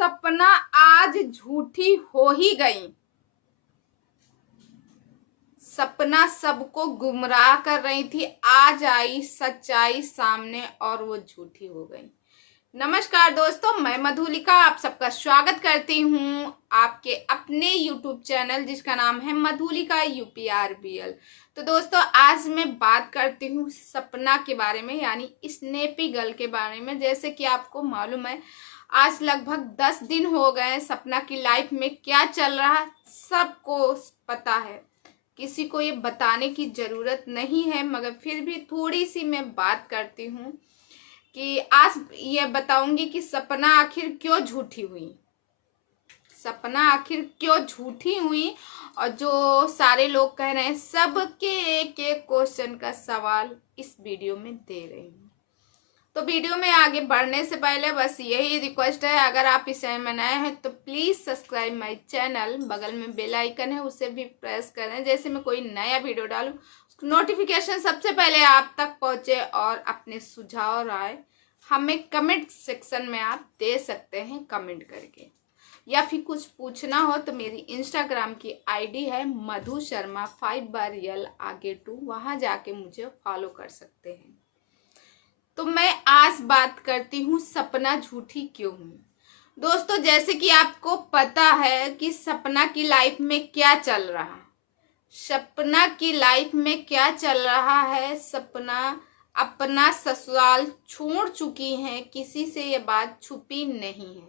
सपना आज झूठी हो ही गई। सपना सबको गुमराह कर रही थी, आज आई सच्चाई सामने और वो झूठी हो गई। नमस्कार दोस्तों, मैं मधुलिका आप सबका स्वागत करती हूँ आपके अपने YouTube चैनल जिसका नाम है मधुलिका UPRBL। तो दोस्तों आज मैं बात करती हूँ सपना के बारे में, यानी स्नैपी गर्ल के बारे में। जैसे कि आपको मालूम है आज लगभग 10 दिन हो गए सपना की लाइफ में क्या चल रहा सबको पता है, किसी को ये बताने की ज़रूरत नहीं है, मगर फिर भी थोड़ी सी मैं बात करती हूँ कि आज ये बताऊंगी कि सपना आखिर क्यों झूठी हुई, सपना आखिर क्यों झूठी हुई। और जो सारे लोग कह रहे हैं सबके एक एक क्वेश्चन का सवाल इस वीडियो में दे रही हूँ। तो वीडियो में आगे बढ़ने से पहले बस यही रिक्वेस्ट है, अगर आप इस चैनल में नए हैं तो प्लीज़ सब्सक्राइब माय चैनल, बगल में बेल आइकन है उसे भी प्रेस करें, जैसे मैं कोई नया वीडियो डालूं नोटिफिकेशन सबसे पहले आप तक पहुंचे। और अपने सुझाव राय हमें कमेंट सेक्शन में आप दे सकते हैं कमेंट करके, या फिर कुछ पूछना हो तो मेरी इंस्टाग्राम की आईडी है मधु शर्मा 5 आगे 2, वहाँ जाके मुझे फॉलो कर सकते हैं। तो मैं आज बात करती हूँ सपना झूठी क्यों हुई। दोस्तों जैसे कि आपको पता है कि सपना की लाइफ में क्या चल रहा है, सपना की लाइफ में क्या चल रहा है। सपना अपना ससुराल छोड़ चुकी है, किसी से ये बात छुपी नहीं है।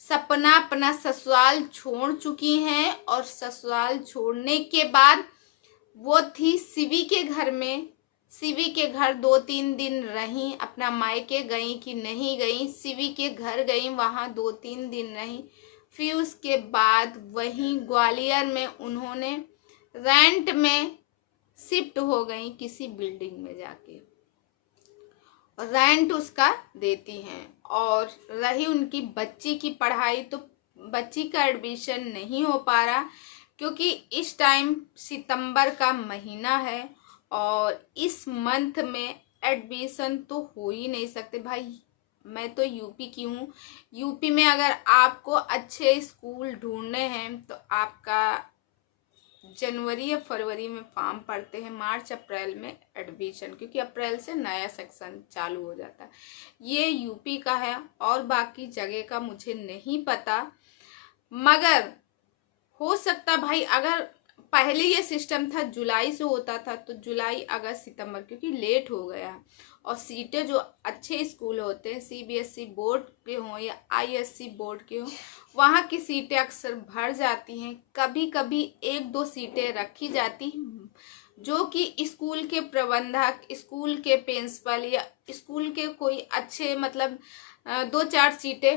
सपना अपना ससुराल छोड़ चुकी हैं और ससुराल छोड़ने के बाद वो थी शिवी के घर में। शिवी के घर 2-3 दिन रही, अपना मायके गई कि नहीं गई, शिवी के घर गई, वहाँ 2-3 दिन रही। फिर उसके बाद वहीं ग्वालियर में उन्होंने रेंट में शिफ्ट हो गई किसी बिल्डिंग में जाके, रेंट उसका देती हैं। और रही उनकी बच्ची की पढ़ाई, तो बच्ची का एडमिशन नहीं हो पा रहा क्योंकि इस टाइम सितंबर का महीना है और इस मंथ में एडमिशन तो हो ही नहीं सकते। भाई मैं तो यूपी की हूँ, यूपी में अगर आपको अच्छे स्कूल ढूंढने हैं तो आपका जनवरी या फरवरी में फॉर्म पड़ते हैं, मार्च अप्रैल में एडमिशन, क्योंकि अप्रैल से नया सेक्शन चालू हो जाता है। ये यूपी का है और बाकी जगह का मुझे नहीं पता, मगर हो सकता भाई अगर पहले ये सिस्टम था जुलाई से होता था तो जुलाई अगस्त सितंबर, क्योंकि लेट हो गया है। और सीटें जो अच्छे स्कूल होते हैं CBSE बोर्ड के हों या ISC बोर्ड के हों, वहाँ की सीटें अक्सर भर जाती हैं। कभी कभी 1-2 सीटें रखी जाती जो कि स्कूल के प्रबंधक, स्कूल के प्रिंसिपल या स्कूल के कोई अच्छे मतलब 2-4 सीटें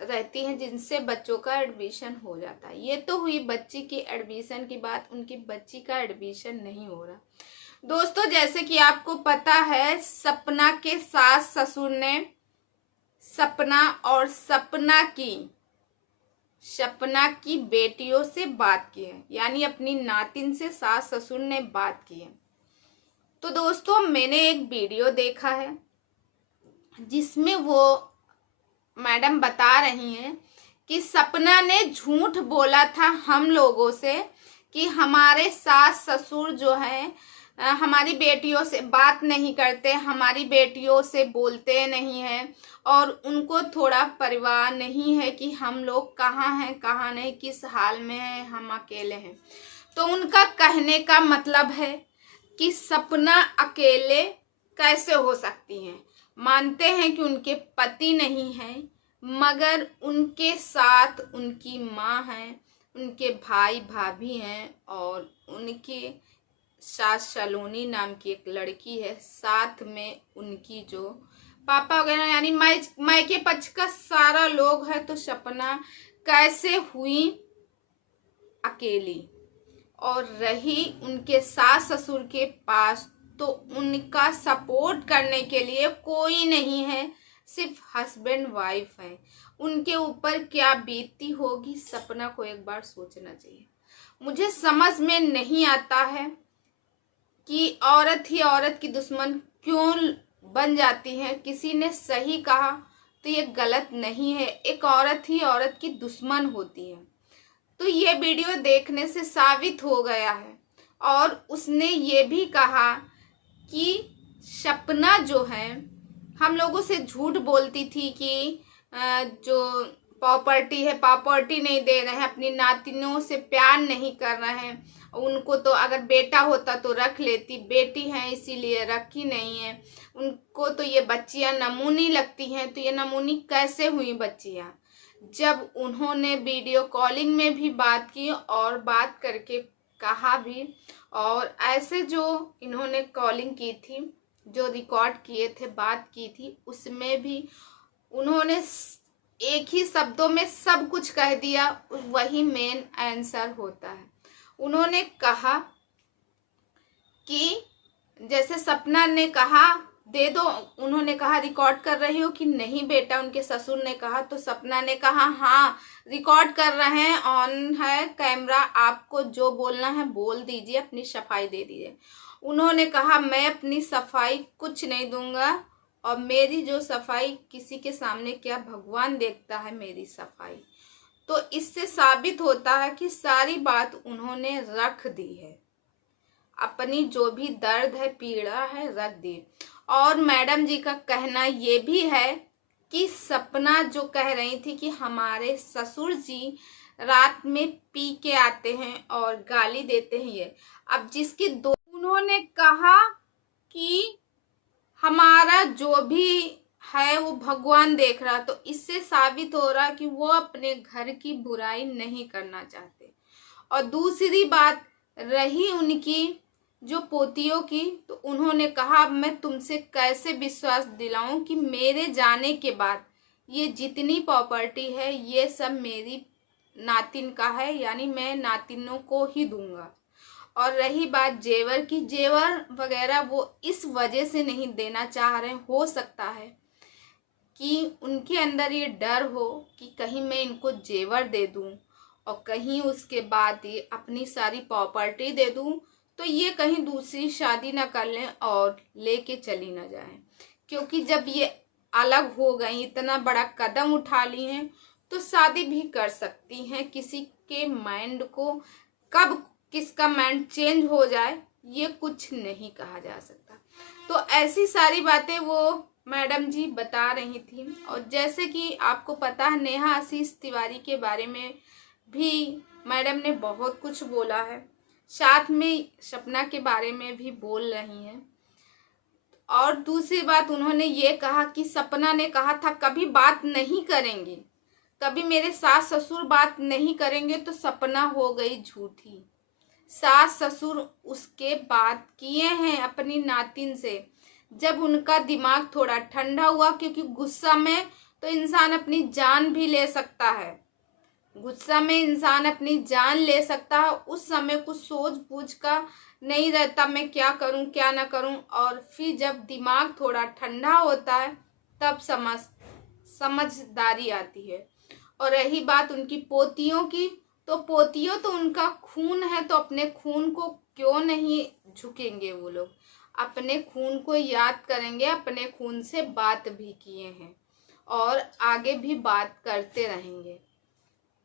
रहती हैं जिनसे बच्चों का एडमिशन हो जाता है। ये तो हुई बच्ची की एडमिशन की बात, उनकी बच्ची का एडमिशन नहीं हो रहा। दोस्तों जैसे कि आपको पता है सपना के सास ससुर ने सपना और सपना की बेटियों से बात की है, यानी अपनी नातिन से सास ससुर ने बात की है। तो दोस्तों मैंने एक वीडियो देखा है जिसमें वो मैडम बता रही हैं कि सपना ने झूठ बोला था हम लोगों से कि हमारे सास ससुर जो हैं हमारी बेटियों से बात नहीं करते, हमारी बेटियों से बोलते नहीं हैं और उनको थोड़ा परवाह नहीं है कि हम लोग कहाँ हैं कहाँ नहीं, किस हाल में हैं, हम अकेले हैं। तो उनका कहने का मतलब है कि सपना अकेले कैसे हो सकती हैं। मानते हैं कि उनके पति नहीं हैं, मगर उनके साथ उनकी माँ हैं, उनके भाई भाभी हैं और उनके सास सलोनी नाम की एक लड़की है, साथ में उनकी जो पापा वगैरह यानी मायके पक्ष का सारा लोग है। तो सपना कैसे हुई अकेली और रही उनके सास ससुर के पास, तो उनका सपोर्ट करने के लिए कोई नहीं है, सिर्फ हस्बैंड वाइफ हैं। उनके ऊपर क्या बीतती होगी सपना को एक बार सोचना चाहिए। मुझे समझ में नहीं आता है कि औरत ही औरत की दुश्मन क्यों बन जाती है। किसी ने सही कहा तो ये गलत नहीं है। एक औरत ही औरत की दुश्मन होती है। तो ये वीडियो देखने से साबित हो गया है। और उसने ये भी कहा कि सपना जो है हम लोगों से झूठ बोलती थी कि जो प्रॉपर्टी है प्रॉपर्टी नहीं दे रहे हैं, अपनी नातिनों से प्यार नहीं कर रहे हैं, उनको तो अगर बेटा होता तो रख लेती, बेटी है इसीलिए रखी नहीं है, उनको तो ये बच्चियां नमूनी लगती हैं। तो ये नमूनी कैसे हुई बच्चियां? जब उन्होंने वीडियो कॉलिंग में भी बात की और बात करके कहा भी, और ऐसे जो इन्होंने कॉलिंग की थी, जो रिकॉर्ड किए थे, बात की थी, उसमें भी उन्होंने एक ही शब्दों में सब कुछ कह दिया। वही मेन आंसर होता है। उन्होंने कहा कि जैसे सपना ने कहा दे दो, उन्होंने कहा रिकॉर्ड कर रही हो कि नहीं बेटा, उनके ससुर ने कहा, तो सपना ने कहा हाँ रिकॉर्ड कर रहे हैं, ऑन है कैमरा, आपको जो बोलना है बोल दीजिए, अपनी सफाई दे दीजिए। उन्होंने कहा मैं अपनी सफाई कुछ नहीं दूंगा, और मेरी जो सफाई किसी के सामने क्या भगवान देखता है मेरी सफाई। तो इससे साबित होता है कि सारी बात उन्होंने रख दी है, अपनी जो भी दर्द है पीड़ा है रख दी। और मैडम जी का कहना ये भी है कि सपना जो कह रही थी कि हमारे ससुर जी रात में पी के आते हैं और गाली देते हैं, ये अब जिसकी दो, उन्होंने कहा कि हमारा जो भी है वो भगवान देख रहा। तो इससे साबित हो रहा कि वो अपने घर की बुराई नहीं करना चाहते। और दूसरी बात रही उनकी जो पोतियों की, तो उन्होंने कहा मैं तुमसे कैसे विश्वास दिलाऊं कि मेरे जाने के बाद ये जितनी प्रॉपर्टी है ये सब मेरी नातिन का है, यानी मैं नातिनों को ही दूंगा। और रही बात जेवर की, जेवर वगैरह वो इस वजह से नहीं देना चाह रहे, हो सकता है कि उनके अंदर ये डर हो कि कहीं मैं इनको जेवर दे दूं और कहीं उसके बाद ये अपनी सारी प्रॉपर्टी दे दूं, तो ये कहीं दूसरी शादी ना कर लें और लेके चली ना जाएं। क्योंकि जब ये अलग हो गई, इतना बड़ा कदम उठा ली हैं, तो शादी भी कर सकती हैं। किसी के माइंड को कब किसका माइंड चेंज हो जाए ये कुछ नहीं कहा जा सकता। तो ऐसी सारी बातें वो मैडम जी बता रही थी। और जैसे कि आपको पता है नेहा आशीष तिवारी के बारे में भी मैडम ने बहुत कुछ बोला है, साथ में सपना के बारे में भी बोल रही हैं। और दूसरी बात उन्होंने ये कहा कि सपना ने कहा था कभी बात नहीं करेंगे, कभी मेरे सास ससुर बात नहीं करेंगे, तो सपना हो गई झूठी। सास ससुर उसके बात किए हैं अपनी नातिन से, जब उनका दिमाग थोड़ा ठंडा हुआ, क्योंकि गुस्सा में तो इंसान अपनी जान भी ले सकता है, गुस्सा में इंसान अपनी जान ले सकता है। उस समय कुछ सोच बूझ का नहीं रहता मैं क्या करूं क्या ना करूं, और फिर जब दिमाग थोड़ा ठंडा होता है तब समझदारी आती है। और रही बात उनकी पोतियों की, तो पोतियों तो उनका खून है, तो अपने खून को क्यों नहीं झुकेंगे, वो लोग अपने खून को याद करेंगे, अपने खून से बात भी किए हैं और आगे भी बात करते रहेंगे।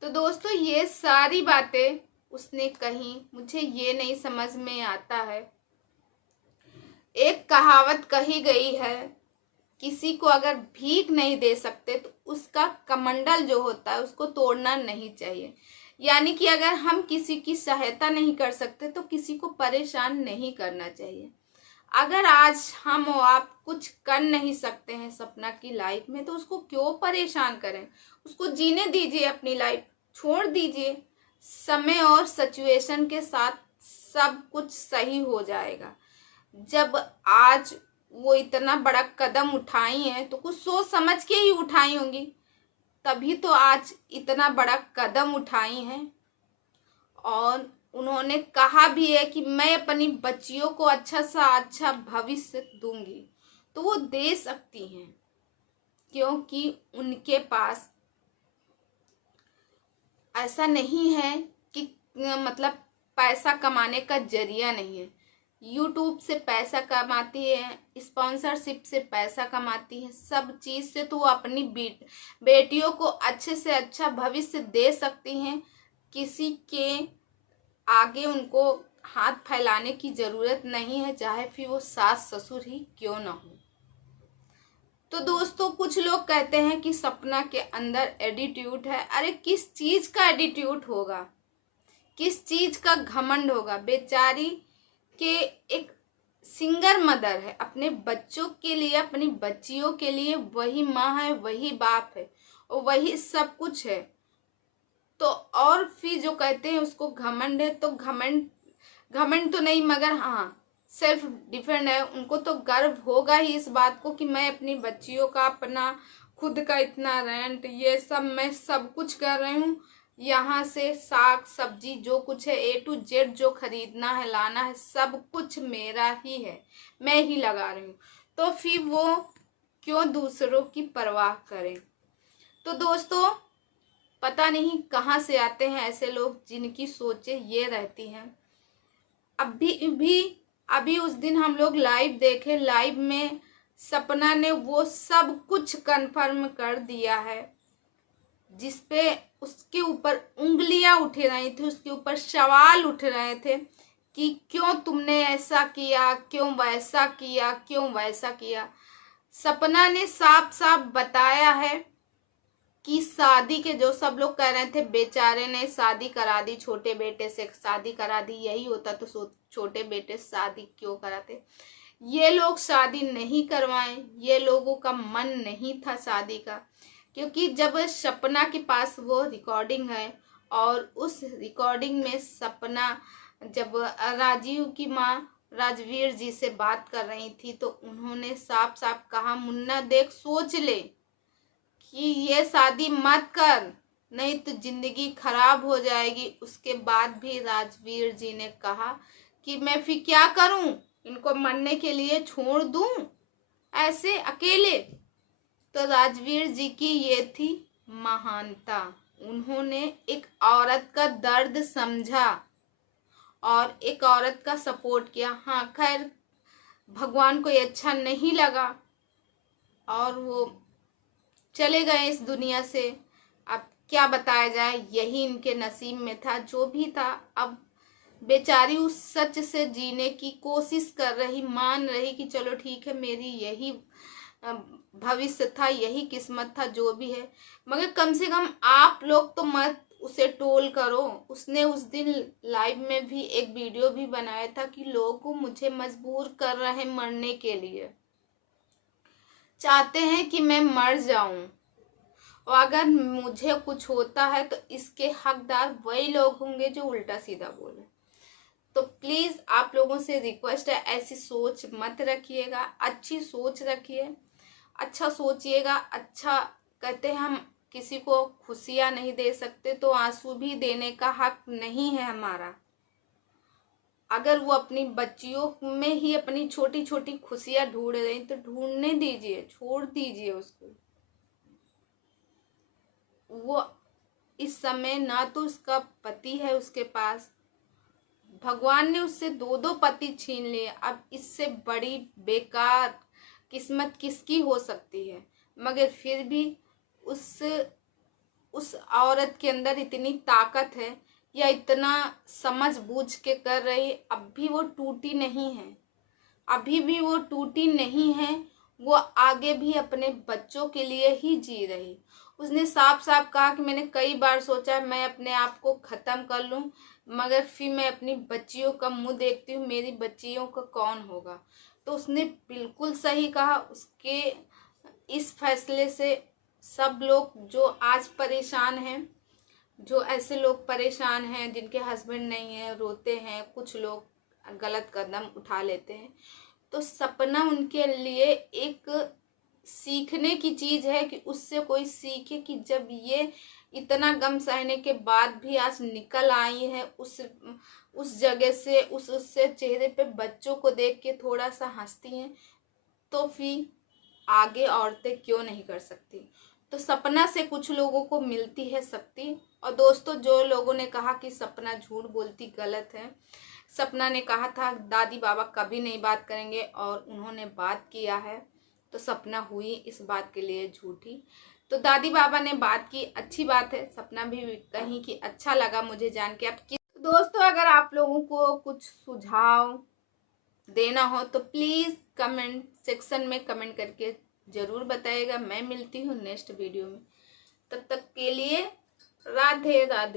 तो दोस्तों ये सारी बातें उसने कही, मुझे ये नहीं समझ में आता है। एक कहावत कही गई है, किसी को अगर भीख नहीं दे सकते तो उसका कमंडल जो होता है उसको तोड़ना नहीं चाहिए। यानी कि अगर हम किसी की सहायता नहीं कर सकते तो किसी को परेशान नहीं करना चाहिए। अगर आज हम और आप कुछ कर नहीं सकते हैं सपना की लाइफ में, तो उसको क्यों परेशान करें, उसको जीने दीजिए अपनी लाइफ, छोड़ दीजिए। समय और सिचुएशन के साथ सब कुछ सही हो जाएगा। जब आज वो इतना बड़ा कदम उठाई हैं तो कुछ सोच समझ के ही उठाई होंगी, तभी तो आज इतना बड़ा कदम उठाई हैं। और उन्होंने कहा भी है कि मैं अपनी बच्चियों को अच्छा सा अच्छा भविष्य दूंगी, तो वो दे सकती हैं, क्योंकि उनके पास ऐसा नहीं है कि मतलब पैसा कमाने का जरिया नहीं है। यूट्यूब से पैसा कमाती है, स्पॉन्सरशिप से पैसा कमाती है, सब चीज़ से तो वो अपनी बेटियों को अच्छे से अच्छा भविष्य दे सकती हैं। किसी के आगे उनको हाथ फैलाने की ज़रूरत नहीं है, चाहे फिर वो सास ससुर ही क्यों ना हो। तो दोस्तों, कुछ लोग कहते हैं कि सपना के अंदर एटीट्यूड है। अरे किस चीज़ का एटीट्यूड होगा, किस चीज़ का घमंड होगा। बेचारी के एक सिंगर मदर है, अपने बच्चों के लिए, अपनी बच्चियों के लिए वही माँ है, वही बाप है और वही सब कुछ है। तो और फिर जो कहते हैं उसको घमंड है, तो घमंड घमंड तो नहीं, मगर हाँ सेल्फ डिफेंड है। उनको तो गर्व होगा ही इस बात को कि मैं अपनी बच्चियों का, अपना खुद का इतना रेंट, ये सब मैं सब कुछ कर रही हूँ। यहाँ से साग सब्जी जो कुछ है A to Z जो खरीदना है, लाना है, सब कुछ मेरा ही है, मैं ही लगा रही हूँ। तो फिर वो क्यों दूसरों की परवाह करें। तो दोस्तों, पता नहीं कहाँ से आते हैं ऐसे लोग जिनकी सोचें ये रहती हैं। अभी उस दिन हम लोग लाइव देखे, लाइव में सपना ने वो सब कुछ कंफर्म कर दिया है जिसपे उसके ऊपर उंगलियां उठ रही थी, उसके ऊपर सवाल उठ रहे थे कि क्यों तुमने ऐसा किया, क्यों वैसा किया, क्यों वैसा किया। सपना ने साफ साफ बताया है कि शादी के, जो सब लोग कह रहे थे बेचारे ने शादी करा दी, छोटे बेटे से शादी करा दी, यही होता तो छोटे बेटे से शादी क्यों कराते। ये लोग शादी नहीं करवाएं, ये लोगों का मन नहीं था शादी का। क्योंकि जब सपना के पास वो रिकॉर्डिंग है और उस रिकॉर्डिंग में सपना जब राजीव की माँ राजवीर जी से बात कर रही थी तो उन्होंने साफ साफ कहा, मुन्ना देख सोच ले कि ये शादी मत कर, नहीं तो जिंदगी खराब हो जाएगी। उसके बाद भी राजवीर जी ने कहा कि मैं फिर क्या करूं, इनको मरने के लिए छोड़ दूं ऐसे अकेले। तो राजवीर जी की ये थी महानता, उन्होंने एक औरत का दर्द समझा और एक औरत का सपोर्ट किया। हाँ खैर, भगवान को ये अच्छा नहीं लगा और वो चले गए इस दुनिया से। अब क्या बताया जाए, यही इनके नसीब में था, जो भी था। अब बेचारी उस सच से जीने की कोशिश कर रही, मान रही कि चलो ठीक है, मेरी यही भविष्य था, यही किस्मत था, जो भी है। मगर कम से कम आप लोग तो मत उसे टोल करो। उसने उस दिन लाइव में भी एक वीडियो भी बनाया था कि लोग मुझे मजबूर कर रहे हैं मरने के लिए, चाहते हैं कि मैं मर जाऊं और अगर मुझे कुछ होता है तो इसके हकदार वही लोग होंगे जो उल्टा सीधा बोले। तो प्लीज आप लोगों से रिक्वेस्ट है, ऐसी सोच मत रखिएगा, अच्छी सोच रखिए, अच्छा सोचिएगा। अच्छा कहते हैं, हम किसी को खुशियां नहीं दे सकते तो आंसू भी देने का हक नहीं है हमारा। अगर वो अपनी बच्चियों में ही अपनी छोटी छोटी खुशियां ढूंढ रही तो ढूंढने दीजिए, छोड़ दीजिए उसको। वो इस समय ना तो उसका पति है उसके पास, भगवान ने उससे दो दो पति छीन लिए। अब इससे बड़ी बेकार किस्मत किसकी हो सकती है। मगर फिर भी उस औरत के अंदर इतनी ताकत है या इतना समझ बूझ के कर रही, अब भी वो टूटी नहीं है, अभी भी वो टूटी नहीं है। वो आगे भी अपने बच्चों के लिए ही जी रही। उसने साफ साफ कहा कि मैंने कई बार सोचा मैं अपने आप को ख़त्म कर लूं, मगर फिर मैं अपनी बच्चियों का मुंह देखती हूँ, मेरी बच्चियों का कौन होगा। तो उसने बिल्कुल सही कहा। उसके इस फैसले से सब लोग जो आज परेशान हैं, जो ऐसे लोग परेशान हैं जिनके हस्बैंड नहीं है, रोते हैं, कुछ लोग गलत कदम उठा लेते हैं, तो सपना उनके लिए एक सीखने की चीज है कि उससे कोई सीखे कि जब ये इतना गम सहने के बाद भी आज निकल आई है उस जगह से, उससे चेहरे पे बच्चों को देख के थोड़ा सा हंसती हैं, तो फिर आगे औरतें क्यों नहीं कर सकती। तो सपना से कुछ लोगों को मिलती है शक्ति। और दोस्तों, जो लोगों ने कहा कि सपना झूठ बोलती, गलत है। सपना ने कहा था दादी बाबा कभी नहीं बात करेंगे और उन्होंने बात किया है, तो सपना हुई इस बात के लिए झूठी। तो दादी बाबा ने बात की, अच्छी बात है। सपना भी कहीं कि अच्छा लगा मुझे जान के। अब दोस्तों अगर आप लोगों को कुछ सुझाव देना हो तो प्लीज़ कमेंट सेक्शन में कमेंट करके ज़रूर बताइएगा। मैं मिलती हूँ नेक्स्ट वीडियो में, तब तक के लिए राधे राधे।